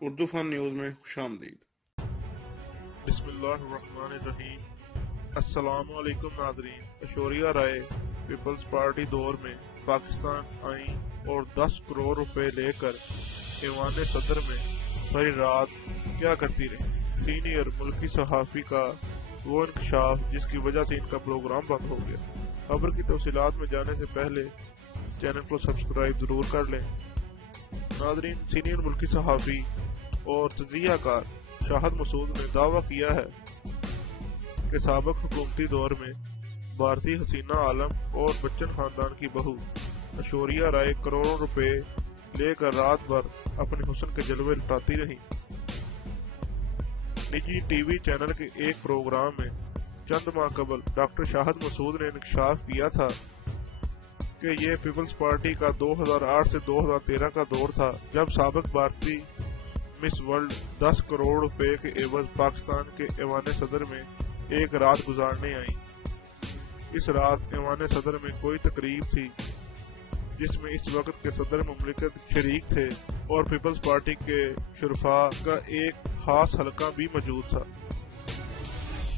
اردو فن news میں خوش آمدید۔ بسم اللہ الرحمن الرحیم۔ السلام علیکم ناظرین، ایشوریا رائے پیپلز پارٹی دور میں پاکستان آئیں اور 10 کروڑ روپے لے کر ایوان صدر میں ساری رات کیا کرتی رہی۔ سینئر ملکی صحافی کا وہ انکشاف جس کی وجہ سے ان کا پروگرام بند ہو گیا۔ خبر کی تفصیلات میں جانے سے پہلے چینل کو سبسکرائب ضرور کر لیں۔ ناظرین، سینئر ملکی صحافی اور تجزیہ کار شاہد مسعود نے دعویٰ کیا ہے کہ سابق حکومتی دور میں بھارتی حسینہ عالم اور بچن خاندان کی بہو ایشوریا رائے کروڑوں روپے لے کر رات بھر اپنے حسن کے جلوے لٹاتی رہی۔ نجی ٹی وی چینل کے ایک پروگرام میں چند ماہ قبل ڈاکٹر شاہد مسعود نے انکشاف کیا تھا کہ یہ پیپلز پارٹی کا 2008 سے 2013 کا دور تھا جب سابق بھارتی مس ورلڈ 10 کروڑ روپے کے عوض پاکستان کے ایوان صدر میں ایک رات گزارنے آئیں۔ اس رات ایوان صدر میں کوئی تقریب تھی جس میں اس وقت کے صدر مملکت شریک تھے اور پیپلز پارٹی کے شرفاء کا ایک خاص حلقہ بھی موجود تھا۔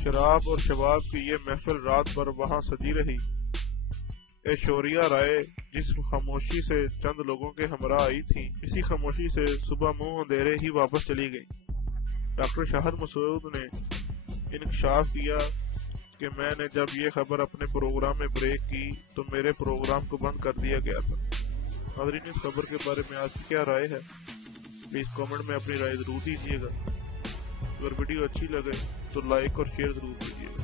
شراب اور شباب کی یہ محفل رات بھر وہاں سجی رہی۔ ایشوریا رائے جس خاموشی سے چند لوگوں کے ہمراہ آئی تھی، اسی خاموشی سے صبح منہ اندھیرے ہی واپس چلی گئی۔ ڈاکٹر شاہد مسعود نے انکشاف کیا کہ میں نے جب یہ خبر اپنے پروگرام میں بریک کی تو میرے پروگرام کو بند کر دیا گیا تھا۔ ناظرین، اس خبر کے بارے میں آپ کی کیا رائے ہے؟ پلیز کامنٹ میں اپنی رائے ضرور دیجیے گا۔ اگر ویڈیو اچھی لگے تو لائک اور شیئر ضرور کیجیے گا۔